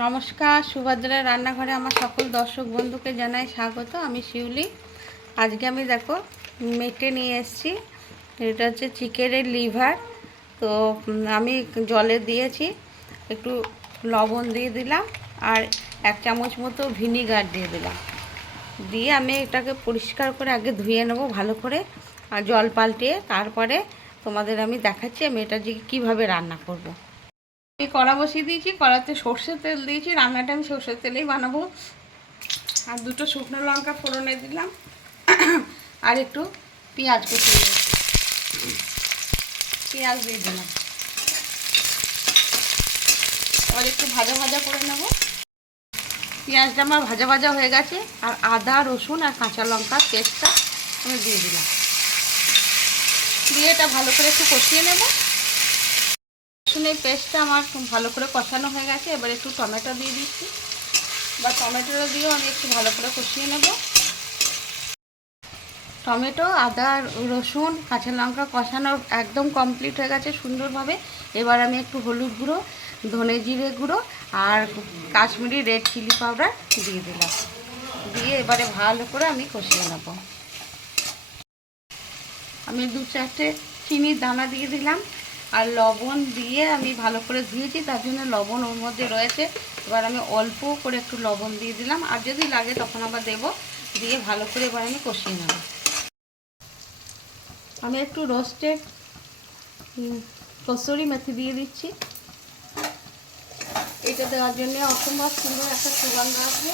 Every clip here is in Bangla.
নমস্কার, সুভদ্রার রান্নাঘরে আমার সকল দর্শক বন্ধুকে জানাই স্বাগত। আমি শিউলি। আজকে আমি দেখো মেটে নিয়ে এসেছি। এটা হচ্ছে চিকেনের লিভার। তো আমি জলে দিয়েছি, একটু লবণ দিয়ে দিলাম আর 1 চামচ মতো ভিনিগার দিয়ে দিলাম। দিয়ে আমি এটাকে পরিষ্কার করে আগে ধুয়ে নেব ভালো করে, আর জল পাল্টিয়ে তারপরে তোমাদের আমি দেখাচ্ছি আমি এটা যে কীভাবে রান্না করব। আমি কড়া বসিয়ে দিয়েছি, কড়াতে সর্ষের তেল দিয়েছি। রান্নাটা আমি সর্ষের তেলেই বানাবো। আর 2টো শুকনো লঙ্কা ফোড়নে দিলাম, আর একটু পেঁয়াজ কুচিয়ে দিয়েছি, পেঁয়াজ দিয়ে দিলাম। আবার একটু ভাজা ভাজা করে নেব। পেঁয়াজটা আমার ভাজা ভাজা হয়ে গেছে, আর আদা রসুন আর কাঁচা লঙ্কার পেস্টটা আমি দিয়ে দিলাম। দিয়ে এটা ভালো করে একটু কষিয়ে নেব। রসুনের পেস্টটা আমার ভালো করে কষানো হয়ে গেছে। এবার একটু টমেটো দিয়ে দিচ্ছি, বা টমেটোটা দিয়েও আমি একটু ভালো করে কষিয়ে নেব। টমেটো, আদা রসুন কাঁচা লঙ্কা কষানো একদম কমপ্লিট হয়ে গেছে সুন্দরভাবে। এবার আমি একটু হলুদ গুঁড়ো, ধনে জিরে গুঁড়ো আর কাশ্মীরি রেড চিলি পাউডার দিয়ে দিলাম। দিয়ে এবারে ভালো করে আমি কষিয়ে নেব। আমি 2-4টে চিনির দানা দিয়ে দিলাম, আর লবণ দিয়ে আমি ভালো করে ধুয়েছি, তার জন্য লবণ ওর মধ্যে রয়েছে। এবার আমি অল্প করে একটু লবণ দিয়ে দিলাম, আর যদি লাগে তখন আবার দেবো। দিয়ে ভালো করে এবার আমি কষিয়ে নেব। আমি একটু রোস্টেড কসুরি মেথি দিয়ে দিচ্ছি। এটা দেওয়ার জন্য অসম্ভব সুন্দর একটা সুগন্ধ আসবে।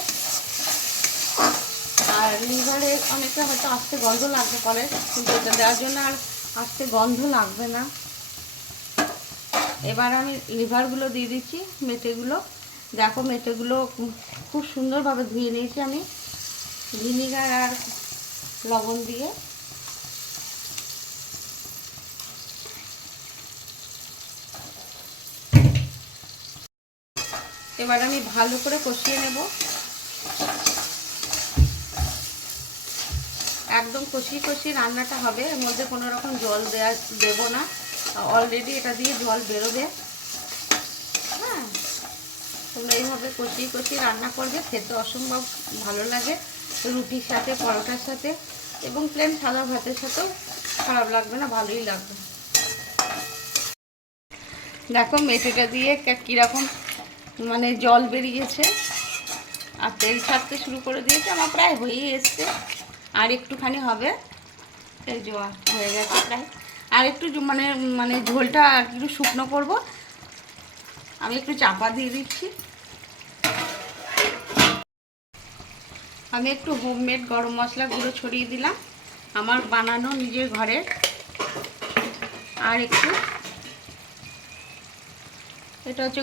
আর লিভারে অনেকটা হয়তো আস্তে গন্ধ লাগতে পারে, কিন্তু এটা দেওয়ার জন্য আর আস্তে গন্ধ লাগবে না। এবার আমি লিভারগুলো দিয়ে দিচ্ছি, মেটেগুলো। দেখো মেটেগুলো খুব সুন্দরভাবে ধুয়ে নিয়েছি আমি ভিনিগার আর লবণ দিয়ে। এবার আমি ভালো করে কষিয়ে নেব, একদম কষিয়ে কষিয়ে রান্নাটা হবে। এর মধ্যে কোনো রকম জল দেবো না, অলরেডি এটা দিয়ে জল বেরোবে। হ্যাঁ, তোমরা এইভাবে কষিয়ে কষিয়ে রান্না করবে, খেতে অসম্ভব ভালো লাগে। রুটির সাথে, পরোটার সাথে এবং প্লেন সাদা ভাতের সাথেও খারাপ লাগবে না, ভালোই লাগবে। দেখো মেটেটা দিয়ে কীরকম মানে জল বেরিয়েছে আর তেল ছাড়তে শুরু করে দিয়েছে। আমার প্রায় হয়েই এসছে, আর একটুখানি হবে। এই জোয়া হয়ে গেছে প্রায়। আর একটু মানে মানে ঝোলটা আর একটু শুকনো করব। আমি একটু চাপা দিয়ে দিচ্ছি। আমি একটু হোমমেড গরম মশলা গুঁড়ো ছড়িয়ে দিলাম, আমার বানানো নিজের ঘরের। আর একটু এটা হচ্ছে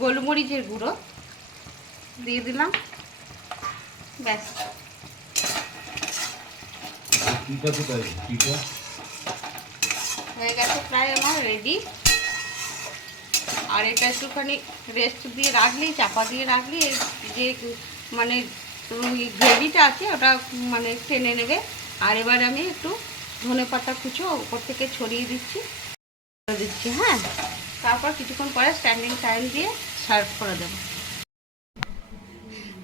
গোলমরিচের গুঁড়ো দিয়ে দিলাম। ব্যাস, হয়ে গেছে প্রায় আমার রেডি। আর এটা একটুখানি রেস্ট দিয়ে রাখলেই, চাপা দিয়ে রাখলেই যে মানে গ্রেভিটা আছে ওটা মানে টেনে নেবে। আর এবার আমি একটু ধনেপাতা কুচো উপর থেকে ছড়িয়ে দিচ্ছি। হ্যাঁ, তারপর কিছুক্ষণ পরে স্ট্যান্ডিং টাইম দিয়ে সার্ভ করে দেবো।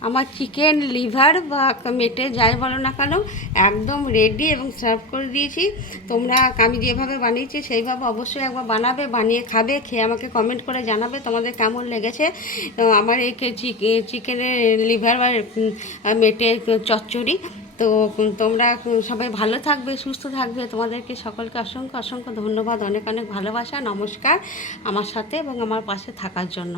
আমার চিকেন লিভার বা মেটে যাই বলো না কেন একদম রেডি এবং সার্ভ করে দিয়েছি। তোমরা আমি যেভাবে বানিয়েছি সেইভাবে অবশ্যই একবার বানাবে, বানিয়ে খাবে, খেয়ে আমাকে কমেন্ট করে জানাবে তোমাদের কেমন লেগেছে আমার এই চিকেনের লিভার বা মেটে চচ্চড়ি। তো তোমরা সবাই ভালো থাকবে, সুস্থ থাকবে। তোমাদেরকে সকলকে অসংখ্য অসংখ্য ধন্যবাদ, অনেক অনেক ভালোবাসা, নমস্কার আমার সাথে এবং আমার পাশে থাকার জন্য।